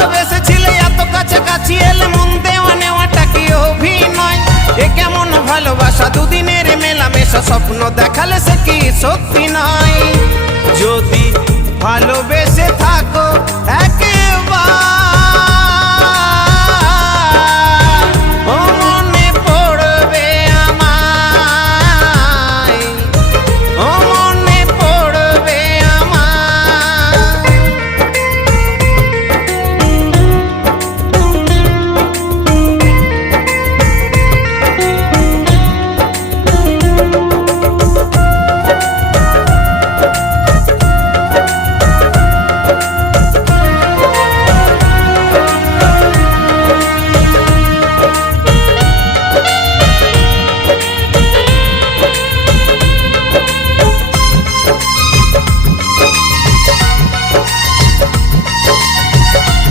ভালোবেসেছিলে এত কাছাকাছি এলে মন দেওয়া নেওয়াটা কি অভিনয়? এ কেমন ভালোবাসা, দুদিনের মেলামেশা, স্বপ্ন দেখালে সে কি সত্যি নয়? যদি ভালোবেসে থাকো